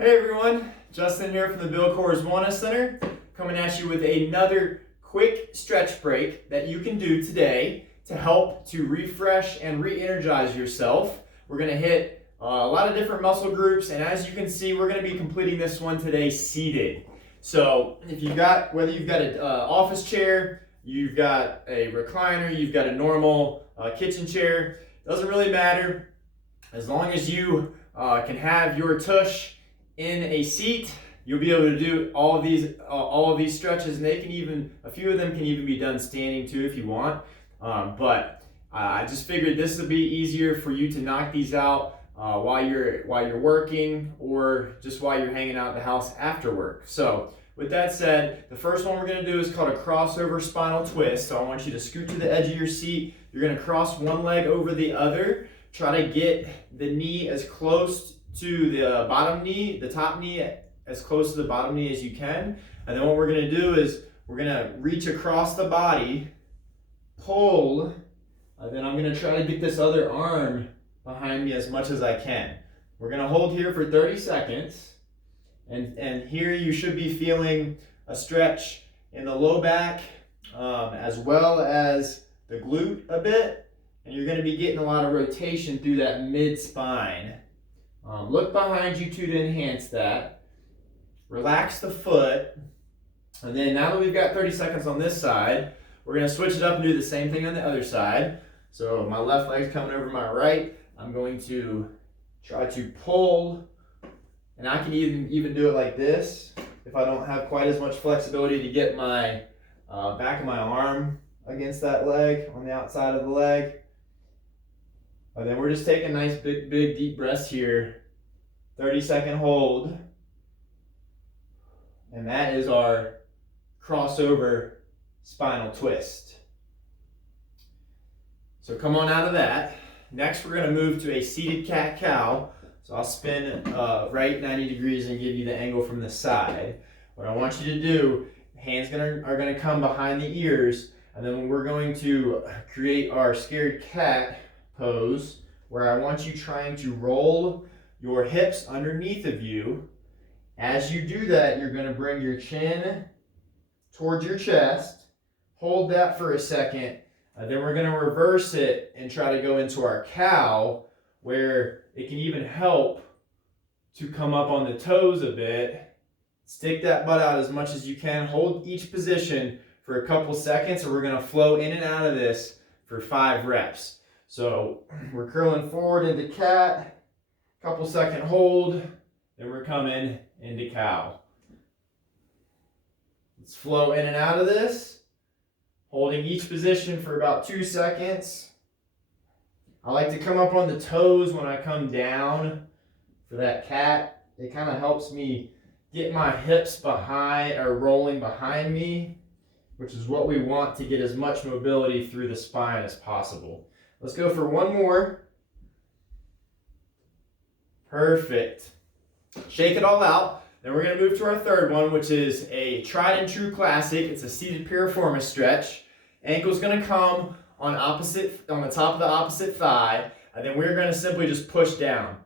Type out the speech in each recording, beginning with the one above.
Hey everyone, Justin here from the Bill Coors Wellness Center, coming at you with another quick stretch break that you can do today to help to refresh and re-energize yourself. We're going to hit a lot of different muscle groups, and as you can see, we're going to be completing this one today seated. So if you've got, whether you've got an office chair, you've got a recliner, you've got a normal kitchen chair, doesn't really matter. As long as you can have your tush in a seat, you'll be able to do all of these stretches, and a few of them can even be done standing too if you want. But I just figured this would be easier for you to knock these out while you're working, or just while you're hanging out at the house after work. So with that said, the first one we're going to do is called a crossover spinal twist. So I want you to scoot to the edge of your seat. You're going to cross one leg over the other. Try to get the knee as close to the bottom knee, the top knee, as close to the bottom knee as you can. And then what we're going to do is we're going to reach across the body, pull, and then I'm going to try to get this other arm behind me as much as I can. We're going to hold here for 30 seconds. And here you should be feeling a stretch in the low back as well as the glute a bit. And you're going to be getting a lot of rotation through that mid-spine. Look behind you too to enhance that. Relax the foot. And then now that we've got 30 seconds on this side, we're going to switch it up and do the same thing on the other side. So my left leg's coming over my right. I'm going to try to pull, and I can even do it like this if I don't have quite as much flexibility to get my back of my arm against that leg on the outside of the leg. And then we're just taking nice big deep breaths here. 30-second hold. And that is our crossover spinal twist. So come on out of that. Next we're going to move to a seated cat-cow. So I'll spin right 90 degrees and give you the angle from the side. What I want you to do, hands are going to come behind the ears, and then we're going to create our scared cat pose, where I want you trying to roll your hips underneath of you. As you do that, you're going to bring your chin towards your chest, hold that for a second, and then we're going to reverse it and try to go into our cow, where it can even help to come up on the toes a bit. Stick that butt out as much as you can. Hold each position for a couple seconds, and we're going to flow in and out of this for 5 reps. So we're curling forward into cat, couple second hold, then we're coming into cow. Let's flow in and out of this, holding each position for about 2 seconds. I like to come up on the toes when I come down for that cat. It kind of helps me get my hips behind or rolling behind me, which is what we want to get as much mobility through the spine as possible. Let's go for one more. Perfect. Shake it all out. Then we're going to move to our third one, which is a tried and true classic. It's a seated piriformis stretch. Ankle's going to come on the top of the opposite thigh, and then we're going to simply just push down.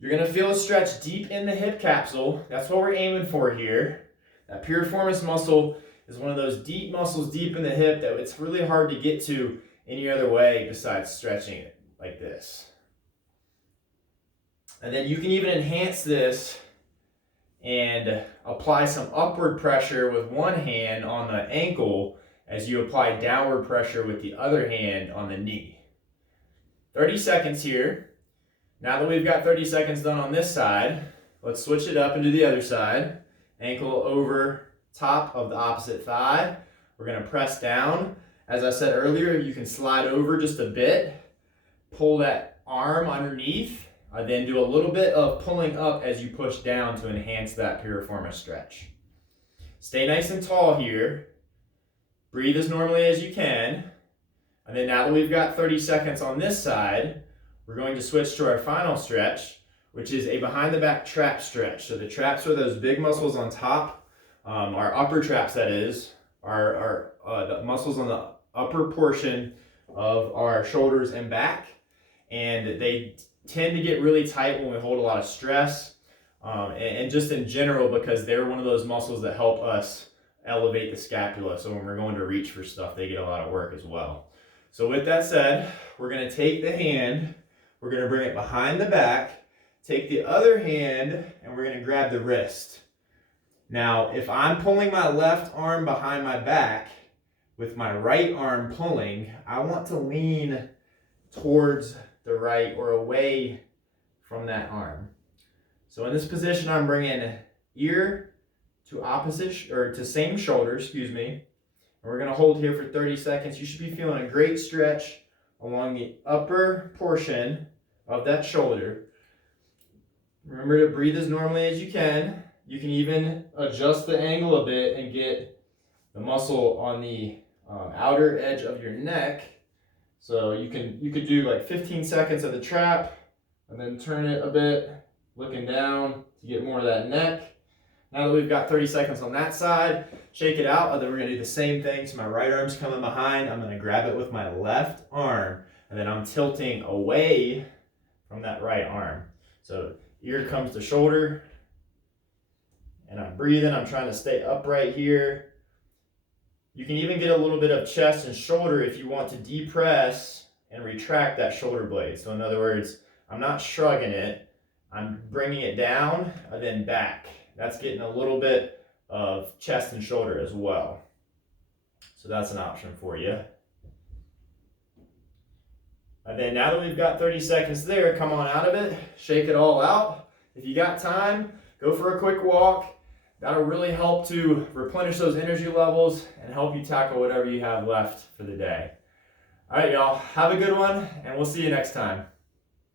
You're going to feel a stretch deep in the hip capsule. That's what we're aiming for here. That piriformis muscle is one of those deep muscles deep in the hip that it's really hard to get to any other way besides stretching it like this. And then you can even enhance this and apply some upward pressure with one hand on the ankle as you apply downward pressure with the other hand on the knee. 30 seconds here. Now that we've got 30 seconds done on this side, let's switch it up and do the other side. Ankle over top of the opposite thigh. We're going to press down. As I said earlier, you can slide over just a bit, pull that arm underneath, then do a little bit of pulling up as you push down to enhance that piriformis stretch. Stay nice and tall here. Breathe as normally as you can. And then now that we've got 30 seconds on this side, we're going to switch to our final stretch, which is a behind the back trap stretch. So the traps are those big muscles on top, our upper traps that is, are the muscles on the upper portion of our shoulders and back, and they tend to get really tight when we hold a lot of stress. and just in general, because they're one of those muscles that help us elevate the scapula. So when we're going to reach for stuff, they get a lot of work as well. So with that said, we're going to take the hand, we're going to bring it behind the back, take the other hand, and we're going to grab the wrist. Now, if I'm pulling my left arm behind my back with my right arm pulling, I want to lean towards the right or away from that arm. So in this position, I'm bringing ear to opposite, or to same shoulder, excuse me. And we're gonna hold here for 30 seconds. You should be feeling a great stretch along the upper portion of that shoulder. Remember to breathe as normally as you can. You can even adjust the angle a bit and get the muscle on the outer edge of your neck. So you could do like 15 seconds of the trap and then turn it a bit, looking down to get more of that neck. Now that we've got 30 seconds on that side, shake it out, and then we're gonna do the same thing. So my right arm's coming behind, I'm gonna grab it with my left arm, and then I'm tilting away from that right arm. So ear comes to shoulder, and I'm breathing, I'm trying to stay upright here. You can even get a little bit of chest and shoulder if you want to depress and retract that shoulder blade. So in other words, I'm not shrugging it, I'm bringing it down and then back. That's getting a little bit of chest and shoulder as well. So that's an option for you. And then now that we've got 30 seconds there, come on out of it, shake it all out. If you got time, go for a quick walk. That'll really help to replenish those energy levels and help you tackle whatever you have left for the day. All right, y'all, have a good one, and we'll see you next time.